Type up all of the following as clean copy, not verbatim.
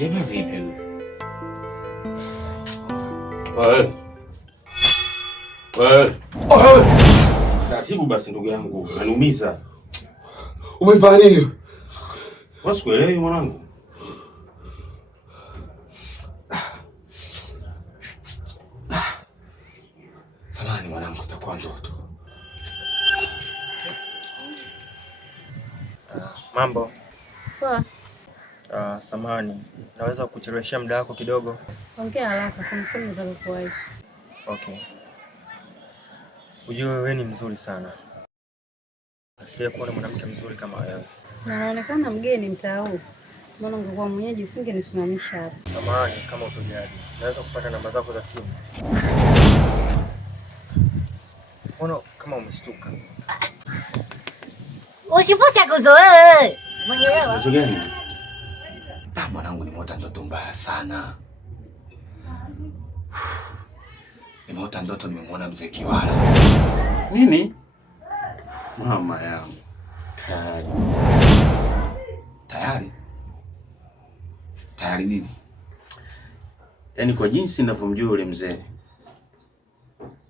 Jamaa vipi huyu? Taratibu basi ndugu yangu, unaniumiza. Umefanya nini? Wasikuelewi mwanangu. Samahani mwanangu, itakuwa ndoto. Mambo. Poa. Samahani, naweza kuchelewesha muda wako kidogo? Ongea haraka, kuna swali nitakayokuuliza. Okay. Ujue wewe ni mzuri sana. Sijawahi kuona mwanamke mzuri kama wewe. Na unaonekana mgeni mtaa huu. Mbona ungekuwa mwenyeji usingenisimamisha hapa? Samahani kama utojali. Naweza kupata namba zako za simu? Mbona kama umeshtuka? Usifuche kuzoea. Umeelewa? Ndoto gani? Mwanangu, nimeota ndoto mbaya sana. Nimeota ndoto nimemwona mzee Kiwala. Nini? Mama yangu. Tayari. Tayari? Tayari nini? Yaani kwa jinsi ninavyomjua yule mzee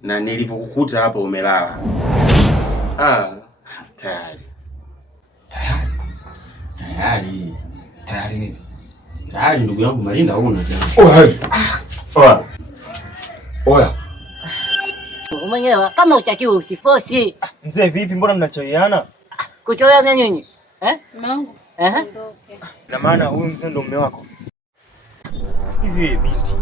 na nilivyokukuta hapa umelala. Tayari. Tayari? Tayari. Tayari nini? Tayari ndugu yangu Malinda huna tena. Oya. Umeelewa? Kama utakiwa usifosi. Mzee vipi, mbona mnachoiana? Kuchoana nini? Mangu. Na maana huyu mzee ndo mume wako? Hivi binti,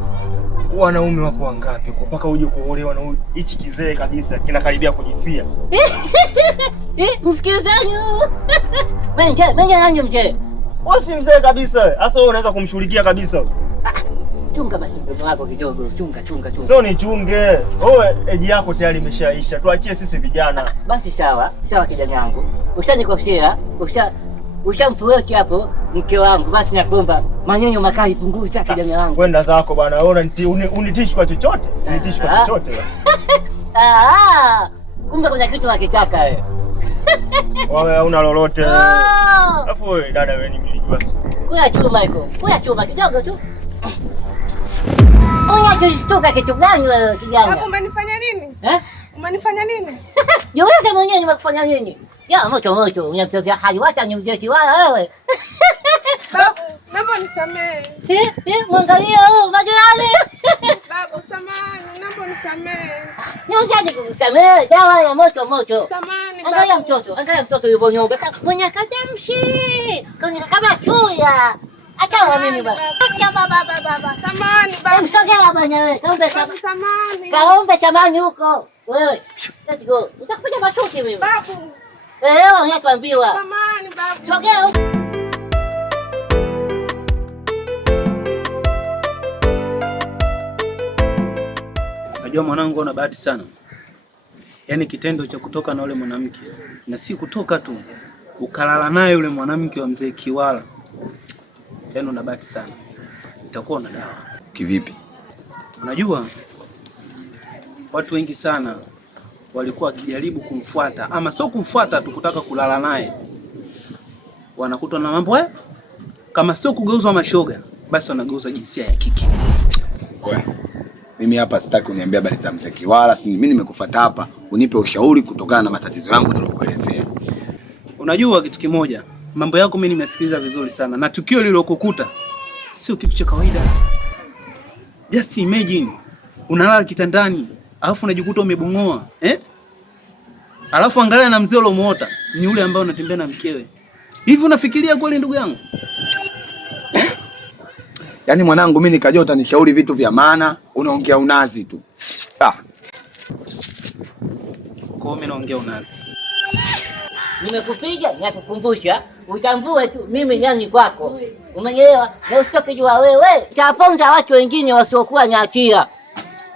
wanaume wapo wangapi mpaka uje kuolewa na huyu hichi kizee kabisa kinakaribia kujifia? Msikizeni. Mwenye nani mzee? Wewe si mzee kabisa. Sasa wewe unaweza kumshughulikia kabisa. Chunga basi mdomo wako kidogo. Chunga. Sio ni chunge. Wewe eji yako tayari imeshaisha. Tuachie sisi vijana. Basi sawa kijana yangu. Ushanikosea, ushamtuochi hapo mke wangu. Basi nakuomba maneno makali punguza kijana wangu. Kwenda zako bwana. Wewe unitishi kwa chochote? Unitishi kwa chochote? Kumbe kuna kitu hakitaka wewe. Wewe hauna lolote. Alafu wewe dada, wewe ni milijua siku. Kuya chuma kidogo tu. Unajishtuka kitu gani wewe kijana? Hapo umenifanya nini? Umenifanya nini? Jiulize mwenyewe nimekufanya nini? Ya moto unamtazia hali wacha ni mzee Kiwala wewe. Babu, naomba nisamee. Mwangalie huyu majirani. Babu, samahani, naomba nisamee. Niuzaje kukusamee? Dawa ya moto. Samahani babu. Angalia mtoto yupo nyonga. Mwenye kadamshi. Kama chuya. Acha mimi baba. Acha baba. Samahani babu. Msogea bwana wewe. Samahani. Kaombe samani huko. Wewe. Let's go. Utakuja matuti mimi. Babu. Leo unatuambiwa. Samahani babu. Sogea huko. Unajua mwanangu, una bahati sana. Yaani kitendo cha kutoka na yule mwanamke, na si kutoka tu, ukalala naye yule mwanamke wa mzee Kiwala. Yaani una bahati sana. Itakuwa na dawa. Kivipi? Unajua watu wengi sana walikuwa wakijaribu kumfuata, ama sio kumfuata tu, kutaka kulala naye. Wanakutwa na mambo kama sio kugeuzwa mashoga, basi wanageuza jinsia ya kike. Oya. Mimi hapa sitaki uniambia habari za mzee Kiwala, mimi nimekufuata hapa unipe ushauri kutokana na matatizo yangu nilokuelezea. Unajua kitu kimoja, mambo yako mimi nimesikiliza vizuri sana, na tukio lilokukuta sio kitu cha kawaida. Just imagine unalala kitandani, alafu unajikuta umebongoa, Alafu angalia na mzee ulomuota ni yule ambaye unatembea na mkewe. Hivi unafikiria kweli ndugu yangu? Yaani mwanangu, mimi nikajua utanishauri vitu vya maana, unaongea unazi tu. Kwa mimi naongea unazi. Nimekupiga, ninakukumbusha, utambue tu mimi nani kwako. Umeelewa? Na usitoke jua wewe. Utaponza watu wengine wasiokuwa na hatia.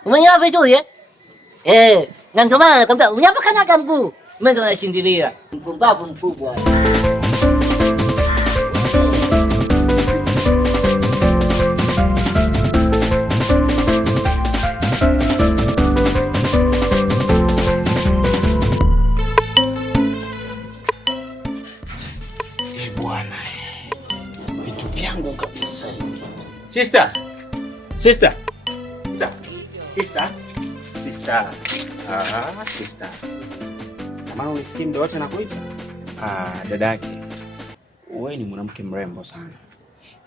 Umeelewa vizuri na ndio maana nakwambia unapokanyaga mguu, mimi ndo nashindilia. Mpumbavu mkubwa. Bwana, vitu vyangu kabisa hivi. Sister. Sister. Sister. Sister. Sister. Kama unisikia muda wote nakuita? Dadake. Wewe ni mwanamke mrembo sana.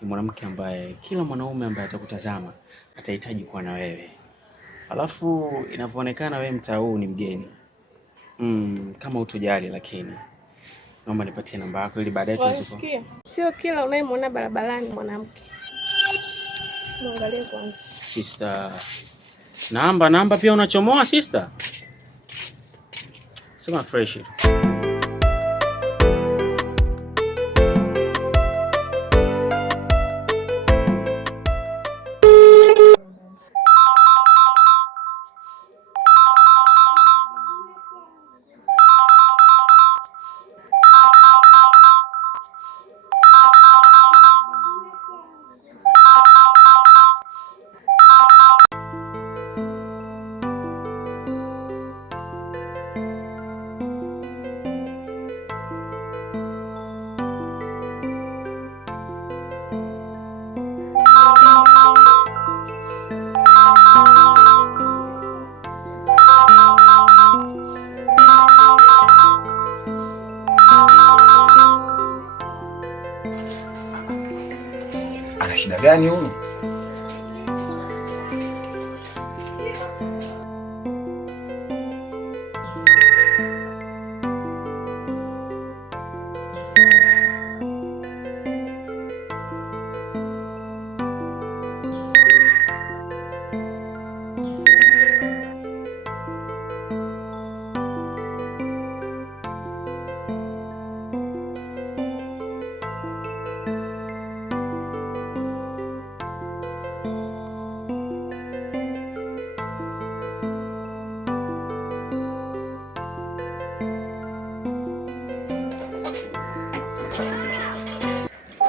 Ni mwanamke ambaye kila mwanaume ambaye atakutazama atahitaji kuwa na wewe. Alafu inavyoonekana wewe mtaa huu ni mgeni. Kama utojali lakini naomba nipatie namba yako ili baadaye tusikie. Sio kila unayemwona barabarani mwanamke. Muangalie kwanza. Sister. Namba pia unachomoa sister? Sema fresh. Ana shida gani huyu?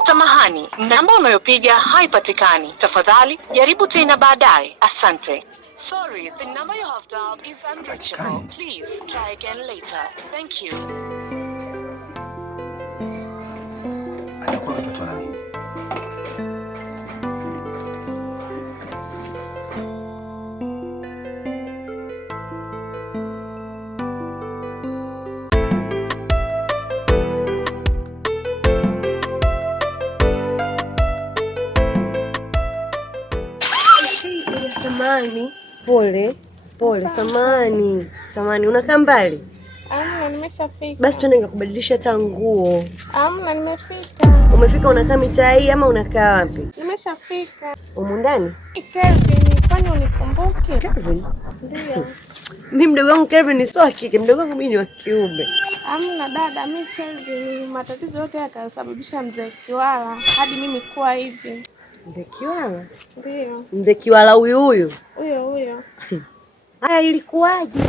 Samahani, namba unayopiga haipatikani. Tafadhali jaribu tena baadaye. Asante. Sorry, the number you have dialed is unreachable. Please try again later. Thank you. Atakuwa amepatwa na nini? Samani, pole, samani, unakaa mbali? Amna, nimeshafika. Basi tuende nikakubadilisha hata nguo. Amna, nimefika. Umefika, unakaa mitaa hii ama unakaa wapi? Nimeshafika. Umu ndani? Kelvin, kwani unikumbuki? Kelvin? Ndio. Mimi mdogo wangu Kelvin ni sio wa kike, mdogo wangu mimi ni wa kiume. Amna dada, mimi Kelvin, matatizo yote yakasababisha mzee Kiwala hadi mimi kuwa hivi. Mzee Kiwala? Ndio. Mzee Kiwala huyu? Huyo. Haya, ilikuwaje?